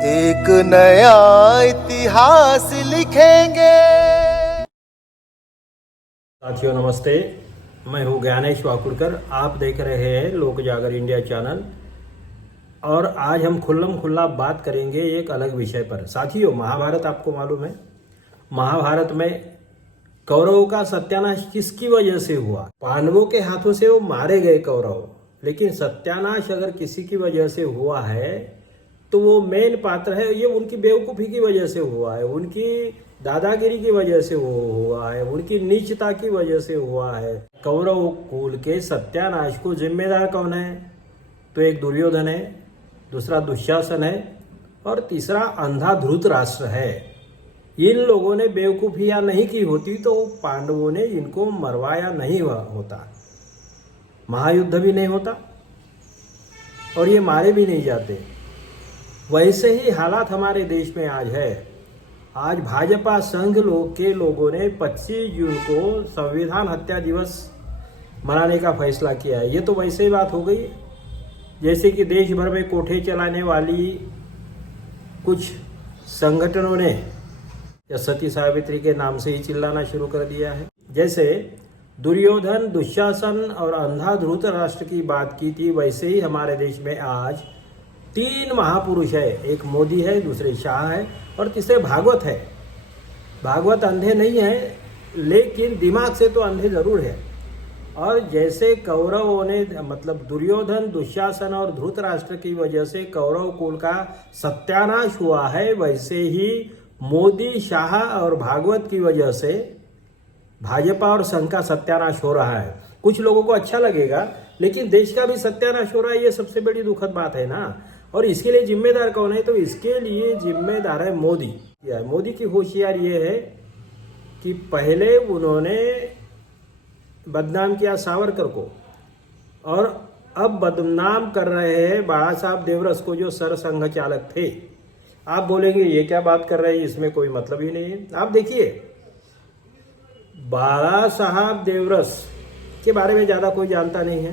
एक नया इतिहास लिखेंगे। साथियों नमस्ते, मैं हूं ज्ञानेश वाकुड़कर। आप देख रहे हैं लोक जागर इंडिया चैनल और आज हम खुल्लम खुल्ला बात करेंगे एक अलग विषय पर। साथियों, महाभारत आपको मालूम है, महाभारत में कौरवों का सत्यानाश किसकी वजह से हुआ? पांडवों के हाथों से वो मारे गए कौरव, लेकिन सत्यानाश अगर किसी की वजह से हुआ है तो वो मेन पात्र है। ये उनकी बेवकूफ़ी की वजह से हुआ है, उनकी दादागिरी की वजह से हुआ है, उनकी नीचता की वजह से हुआ है। कौरव कुल के सत्यानाश को जिम्मेदार कौन है? तो एक दुर्योधन है, दूसरा दुशासन है और तीसरा अंधा धृतराष्ट्र है। इन लोगों ने बेवकूफ़ियाँ नहीं की होती तो पांडवों ने इनको मरवाया नहीं होता, महायुद्ध भी नहीं होता और ये मारे भी नहीं जाते। वैसे ही हालात हमारे देश में आज है। आज भाजपा संघ के लोगों ने 25 जून को संविधान हत्या दिवस मनाने का फैसला किया है। ये तो वैसे ही बात हो गई जैसे कि देश भर में कोठे चलाने वाली कुछ संगठनों ने या सती सावित्री के नाम से ही चिल्लाना शुरू कर दिया है। जैसे दुर्योधन, दुशासन और अंधा धृतराष्ट्र की बात की थी, वैसे ही हमारे देश में आज 3 महापुरुष है। एक मोदी है, दूसरे शाह है और तीसरे भागवत है। भागवत अंधे नहीं है, लेकिन दिमाग से तो अंधे जरूर है। और जैसे कौरवों ने मतलब दुर्योधन, दुशासन और धृतराष्ट्र की वजह से कौरव कुल का सत्यानाश हुआ है, वैसे ही मोदी, शाह और भागवत की वजह से भाजपा और संघ का सत्यानाश हो रहा है। कुछ लोगों को अच्छा लगेगा, लेकिन देश का भी सत्यानाश हो रहा है। ये सबसे बड़ी दुखद बात है ना। और इसके लिए जिम्मेदार कौन है? तो इसके लिए जिम्मेदार है मोदी। मोदी की होशियारी ये है कि पहले उन्होंने बदनाम किया सावरकर को और अब बदनाम कर रहे हैं बाला साहब देवरस को, जो सरसंघ चालक थे। आप बोलेंगे ये क्या बात कर रहे हैं, इसमें कोई मतलब ही नहीं है। आप देखिए, बाला साहब देवरस के बारे में ज़्यादा कोई जानता नहीं है।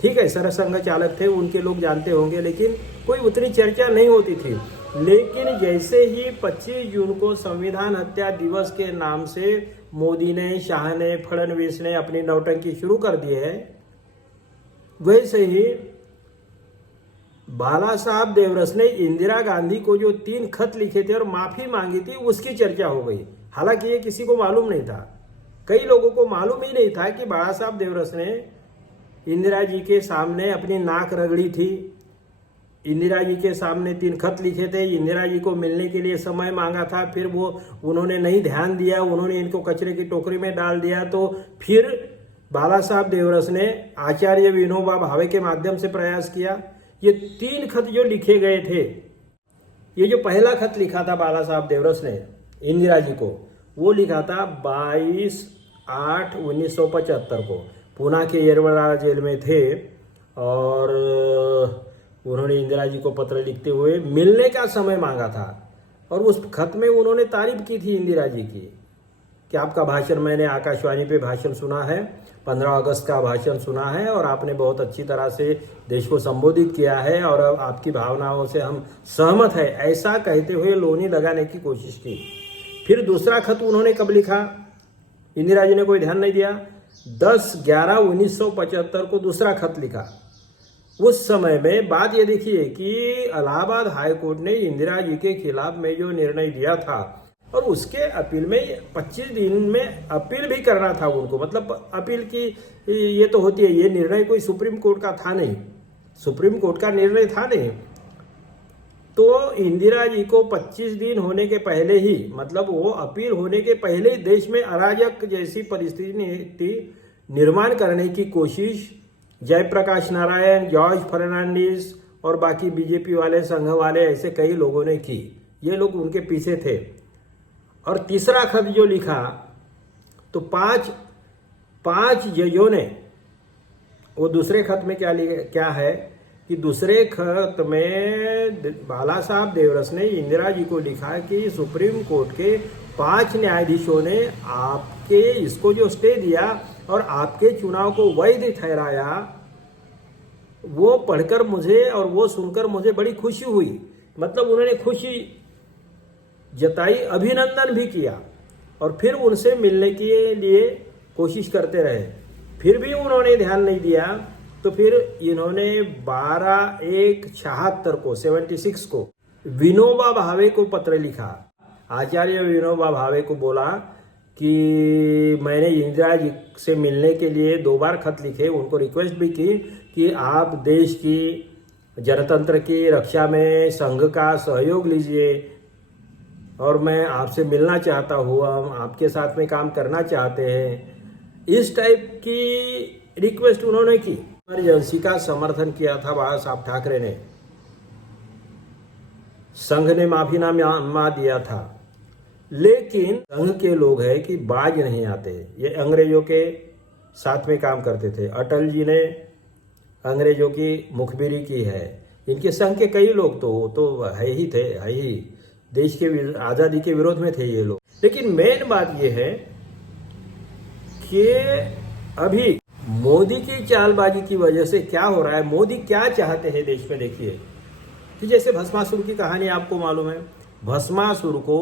ठीक है, सरसंघ चालक थे, उनके लोग जानते होंगे, लेकिन कोई उतनी चर्चा नहीं होती थी। लेकिन जैसे ही 25 जून को संविधान हत्या दिवस के नाम से मोदी ने, शाह ने, फडणवीस ने अपनी नौटंकी शुरू कर दी है, वैसे ही बाला साहब देवरस ने इंदिरा गांधी को जो 3 खत लिखे थे और माफी मांगी थी, उसकी चर्चा हो गई। हालांकि ये किसी को मालूम नहीं था, कई लोगों को मालूम ही नहीं था कि बाला साहब देवरस ने इंदिरा जी के सामने अपनी नाक रगड़ी थी, इंदिरा जी के सामने 3 खत लिखे थे, इंदिरा जी को मिलने के लिए समय मांगा था, फिर वो उन्होंने नहीं ध्यान दिया, उन्होंने इनको कचरे की टोकरी में डाल दिया। तो फिर बाला साहब देवरस ने आचार्य विनोबा भावे के माध्यम से प्रयास किया। ये 3 खत जो लिखे गए थे, ये जो पहला खत लिखा था बाला साहब देवरस ने इंदिरा जी को, वो लिखा था 22/8/1975 को। पूना के येरवड़ा जेल में थे और उन्होंने इंदिरा जी को पत्र लिखते हुए मिलने का समय मांगा था। और उस खत में उन्होंने तारीफ की थी इंदिरा जी की कि आपका भाषण मैंने आकाशवाणी पे भाषण सुना है, 15 अगस्त का भाषण सुना है और आपने बहुत अच्छी तरह से देश को संबोधित किया है और आपकी भावनाओं से हम सहमत है, ऐसा कहते हुए लोनी लगाने की कोशिश की। फिर दूसरा खत उन्होंने कब लिखा? इंदिरा जी ने कोई ध्यान नहीं दिया। 10/11/1975 को दूसरा खत लिखा। उस समय में बात ये देखिए कि इलाहाबाद हाईकोर्ट ने इंदिरा जी के खिलाफ में जो निर्णय दिया था और उसके अपील में 25 दिन में अपील भी करना था उनको। मतलब अपील की ये तो होती है, ये निर्णय कोई सुप्रीम कोर्ट का था नहीं, सुप्रीम कोर्ट का निर्णय था नहीं। तो इंदिरा जी को 25 दिन होने के पहले ही, मतलब वो अपील होने के पहले ही देश में अराजक जैसी परिस्थिति निर्माण करने की कोशिश जयप्रकाश नारायण, जॉर्ज फर्नांडिस और बाकी बीजेपी वाले, संघ वाले, ऐसे कई लोगों ने की। ये लोग उनके पीछे थे। और तीसरा खत जो लिखा तो 5 जजों ने, वो दूसरे खत में क्या है कि दूसरे खत में बाला साहब देवरस ने इंदिरा जी को लिखा कि सुप्रीम कोर्ट के 5 न्यायाधीशों ने आपके इसको जो स्टे दिया और आपके चुनाव को वैध ठहराया, वो पढ़कर मुझे और वो सुनकर मुझे बड़ी खुशी हुई मतलब उन्होंने खुशी जताई, अभिनंदन भी किया और फिर उनसे मिलने के लिए कोशिश करते रहे, फिर भी उन्होंने ध्यान नहीं दिया। तो फिर इन्होंने 12/1/76 को 76 को विनोबा भावे को पत्र लिखा। आचार्य विनोबा भावे को बोला कि मैंने इंदिरा जी से मिलने के लिए 2 बार खत लिखे, उनको रिक्वेस्ट भी की कि आप देश की जनतंत्र की रक्षा में संघ का सहयोग लीजिए और मैं आपसे मिलना चाहता हूँ, हम आपके साथ में काम करना चाहते हैं। इस टाइप की रिक्वेस्ट उन्होंने की। इमरजेंसी का समर्थन किया था बाला साहब ठाकरे ने, संघ ने माफीनामा दिया था, लेकिन संघ के लोग हैं कि बाज नहीं आते। ये अंग्रेजों के साथ में काम करते थे। अटल जी ने अंग्रेजों की मुखबिरी की है। इनके संघ के कई लोग तो है ही देश के आज़ादी के विरोध में थे ये लोग। लेकिन मेन बात ये है कि अभी मोदी की चालबाजी की वजह से क्या हो रहा है, मोदी क्या चाहते हैं देश में। देखिए कि जैसे भस्मासुर की कहानी आपको मालूम है। भस्मासुर को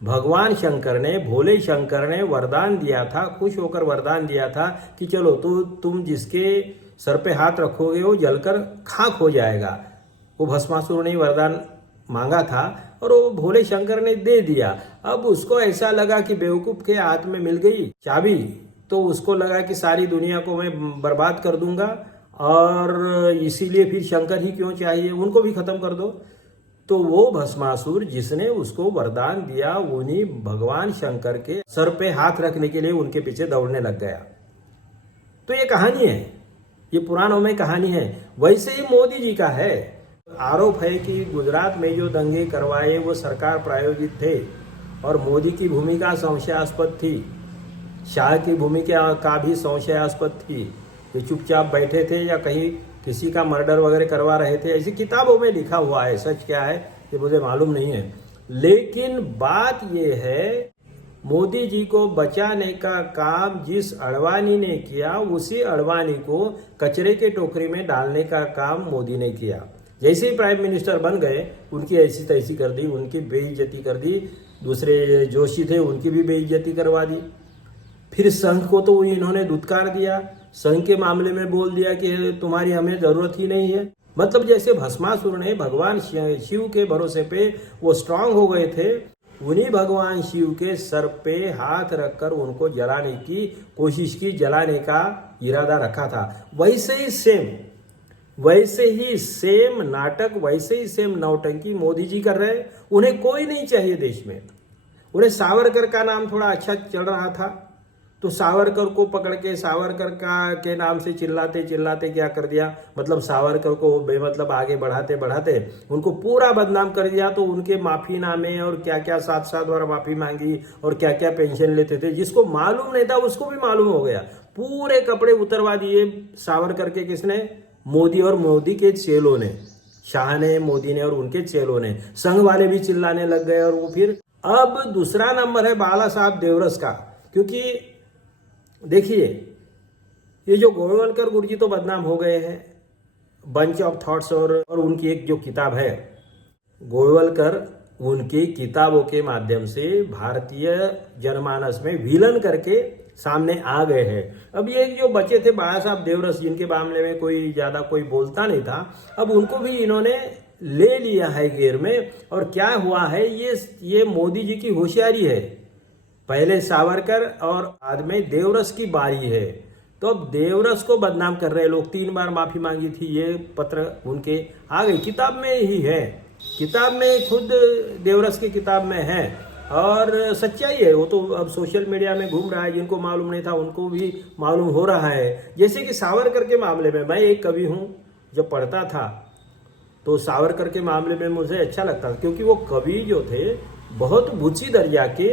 भगवान शंकर ने, भोले शंकर ने वरदान दिया था, खुश होकर वरदान दिया था कि चलो तुम जिसके सर पे हाथ रखोगे वो जलकर खाक हो जाएगा। वो भस्मासुर ने वरदान मांगा था और वो भोले शंकर ने दे दिया। अब उसको ऐसा लगा कि बेवकूफ के हाथ में मिल गई चाबी, तो उसको लगा कि सारी दुनिया को मैं बर्बाद कर दूंगा और इसीलिए फिर शंकर ही क्यों चाहिए, उनको भी खत्म कर दो। तो वो भस्मासुर जिसने उसको वरदान दिया उन्हीं भगवान शंकर के सर पे हाथ रखने के लिए उनके पीछे दौड़ने लग गया। तो ये कहानी है, ये पुराणों में कहानी है। वैसे ही मोदी जी का है। आरोप है कि गुजरात में जो दंगे करवाए वो सरकार प्रायोजित थे और मोदी की भूमिका संशयास्पद थी, शाह की भूमिका का भी संशयास्पद थी। ये चुपचाप बैठे थे या कहीं किसी का मर्डर वगैरह करवा रहे थे, ऐसी किताबों में लिखा हुआ है। सच क्या है ये मुझे मालूम नहीं है। लेकिन बात ये है, मोदी जी को बचाने का काम जिस अडवाणी ने किया उसी अडवाणी को कचरे के टोकरी में डालने का काम मोदी ने किया। जैसे ही प्राइम मिनिस्टर बन गए उनकी ऐसी तैसी कर दी, उनकी बेइज्जती कर दी, दूसरे जोशी थे उनकी भी बेइज्जती करवा दी। फिर संघ को तो इन्होंने दुत्कार दिया, संघ के मामले में बोल दिया कि तुम्हारी हमें जरूरत ही नहीं है। मतलब जैसे भस्मासुर ने भगवान शिव के भरोसे पे वो स्ट्रांग हो गए थे, उन्हीं भगवान शिव के सर पे हाथ रखकर उनको जलाने की कोशिश की, जलाने का इरादा रखा था। वैसे ही सेम नाटक, वैसे ही सेम नौटंकी मोदी जी कर रहे। उन्हें कोई नहीं चाहिए देश में। उन्हें सावरकर का नाम थोड़ा अच्छा चल रहा था तो सावरकर को पकड़ के सावरकर के नाम से चिल्लाते क्या कर दिया, मतलब सावरकर को बेमतलब आगे बढ़ाते उनको पूरा बदनाम कर दिया। तो उनके माफीनामे और क्या क्या 7 बार माफी मांगी और क्या क्या पेंशन लेते थे, जिसको मालूम नहीं था उसको भी मालूम हो गया। पूरे कपड़े उतरवा दिए सावरकर के, किसने? मोदी और मोदी के चेलों ने, शाह ने, मोदी ने और उनके चेलों ने। संघ वाले भी चिल्लाने लग गए। और वो फिर अब दूसरा नंबर है बाला साहब देवरस का, क्योंकि देखिए ये जो गोलवलकर गुरुजी तो बदनाम हो गए हैं, बंच ऑफ थॉट्स और उनकी एक जो किताब है गोलवलकर, उनकी किताबों के माध्यम से भारतीय जनमानस में विलन करके सामने आ गए हैं। अब ये जो बचे थे बाला साहब देवरस, जिनके मामले में कोई ज्यादा कोई बोलता नहीं था, अब उनको भी इन्होंने ले लिया है घेर में। और क्या हुआ है, ये मोदी जी की होशियारी है। पहले सावरकर और बाद में देवरस की बारी है। तो अब देवरस को बदनाम कर रहे लोग। 3 बार माफी मांगी थी, ये पत्र उनके आ गई, किताब में ही है, किताब में खुद देवरस की किताब में है और सच्चाई है। वो तो अब सोशल मीडिया में घूम रहा है, जिनको मालूम नहीं था उनको भी मालूम हो रहा है। जैसे कि सावरकर के मामले में, मैं एक कवि हूँ, जब पढ़ता था तो सावरकर के मामले में मुझे अच्छा लगता था, क्योंकि वो कवि जो थे बहुत ऊंची दर्जा के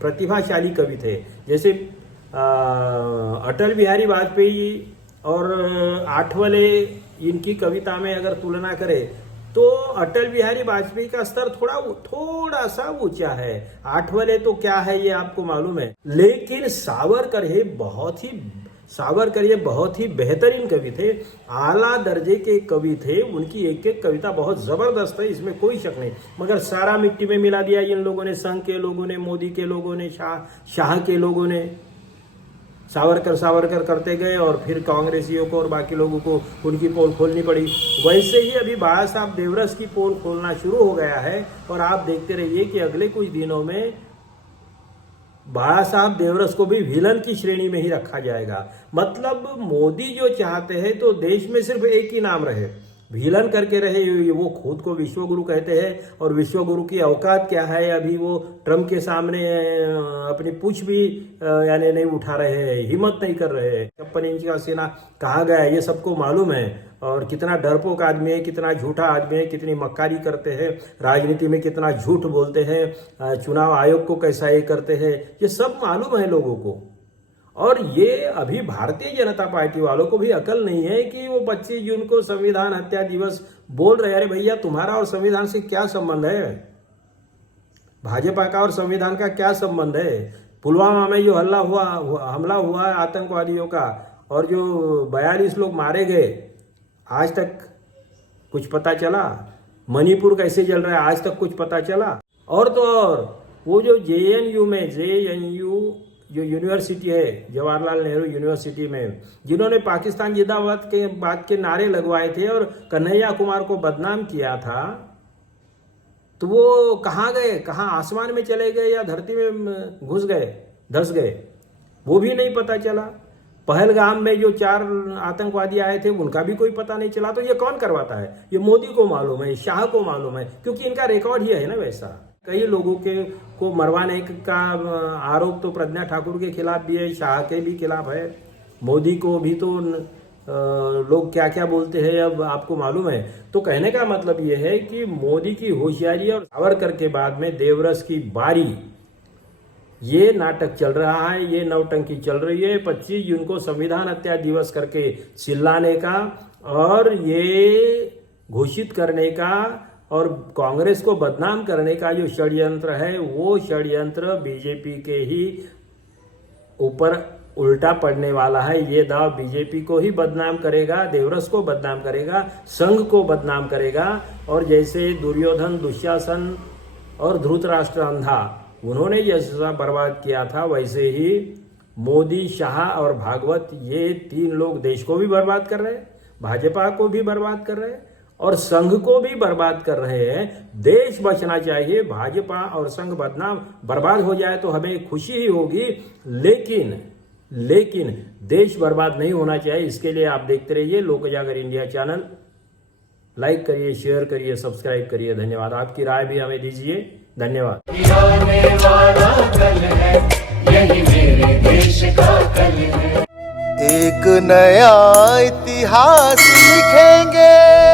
प्रतिभाशाली कवि थे। जैसे अटल बिहारी वाजपेयी और आठवले, इनकी कविता में अगर तुलना करें तो अटल बिहारी वाजपेयी का स्तर थोड़ा सा ऊंचा है। आठवले तो क्या है ये आपको मालूम है, लेकिन सावरकर है बहुत ही सावरकर ये बहुत ही बेहतरीन कवि थे, आला दर्जे के कवि थे। उनकी एक एक कविता बहुत ज़बरदस्त है, इसमें कोई शक नहीं। मगर सारा मिट्टी में मिला दिया इन लोगों ने, संघ के लोगों ने, मोदी के लोगों ने, शाह के लोगों ने। सावरकर सावरकर करते गए और फिर कांग्रेसियों को और बाकी लोगों को उनकी पोल खोलनी पड़ी। वैसे ही अभी बाबा साहब देवरस की पोल खोलना शुरू हो गया है और आप देखते रहिए कि अगले कुछ दिनों में बाबा साहब देवरस को भी विलन की श्रेणी में ही रखा जाएगा। मतलब मोदी जो चाहते हैं तो देश में सिर्फ एक ही नाम रहे, विलन करके रहे। वो खुद को विश्वगुरु कहते हैं और विश्वगुरु की औकात क्या है, अभी वो ट्रम्प के सामने अपनी पूछ भी यानी नहीं उठा रहे हैं, हिम्मत नहीं कर रहे हैं। 56 इंच का सीना कहाँ गया ये सबको मालूम है। और कितना डरपोक आदमी है, कितना झूठा आदमी है, कितनी मक्कारी करते हैं, राजनीति में कितना झूठ बोलते हैं, चुनाव आयोग को कैसा ये करते हैं, ये सब मालूम है लोगों को। और ये अभी भारतीय जनता पार्टी वालों को भी अकल नहीं है कि वो 25 जून को संविधान हत्या दिवस बोल रहे। अरे भैया, तुम्हारा और संविधान से क्या संबंध है? भाजपा का और संविधान का क्या संबंध है? पुलवामा में जो हमला हुआ आतंकवादियों का और जो 42 लोग मारे गए, आज तक कुछ पता चला? मणिपुर कैसे जल रहा है, आज तक कुछ पता चला? और तो और वो जो जेएनयू जो यूनिवर्सिटी है, जवाहरलाल नेहरू यूनिवर्सिटी में, जिन्होंने पाकिस्तान जिंदाबाद के बात के नारे लगवाए थे और कन्हैया कुमार को बदनाम किया था, तो वो कहाँ गए? कहाँ आसमान में चले गए या धरती में घुस गए, धस गए? वो भी नहीं पता चला। पहलगाम में जो 4 आतंकवादी आए थे उनका भी कोई पता नहीं चला। तो ये कौन करवाता है? ये मोदी को मालूम है, शाह को मालूम है, क्योंकि इनका रिकॉर्ड ही है ना वैसा। कई लोगों को मरवाने का आरोप तो प्रज्ञा ठाकुर के खिलाफ भी है, शाह के भी खिलाफ है, मोदी को भी तो लोग क्या क्या बोलते हैं अब आपको मालूम है। तो कहने का मतलब ये है कि मोदी की होशियारी और सावरकर के बाद में देवरस की बारी, ये नाटक चल रहा है, ये नौटंकी चल रही है। 25 जून को संविधान हत्या दिवस करके चिल्लाने का और ये घोषित करने का और कांग्रेस को बदनाम करने का जो षड्यंत्र है, वो षड्यंत्र बीजेपी के ही ऊपर उल्टा पड़ने वाला है। ये दाव बीजेपी को ही बदनाम करेगा, देवरस को बदनाम करेगा, संघ को बदनाम करेगा। और जैसे दुर्योधन, दुशासन और धृतराष्ट्र अंधा, उन्होंने जैसा बर्बाद किया था, वैसे ही मोदी, शाह और भागवत, ये 3 लोग देश को भी बर्बाद कर रहे हैं, भाजपा को भी बर्बाद कर रहे हैं और संघ को भी बर्बाद कर रहे हैं। देश बचना चाहिए, भाजपा और संघ बर्बाद हो जाए तो हमें खुशी ही होगी, लेकिन देश बर्बाद नहीं होना चाहिए। इसके लिए आप देखते रहिए लोक जागर इंडिया चैनल। लाइक करिए, शेयर करिए, सब्सक्राइब करिए। धन्यवाद। आपकी राय भी हमें दीजिए। धन्यवाद। आने वाला कल है, यही मेरे देश का कल है। एक नया इतिहास लिखेंगे।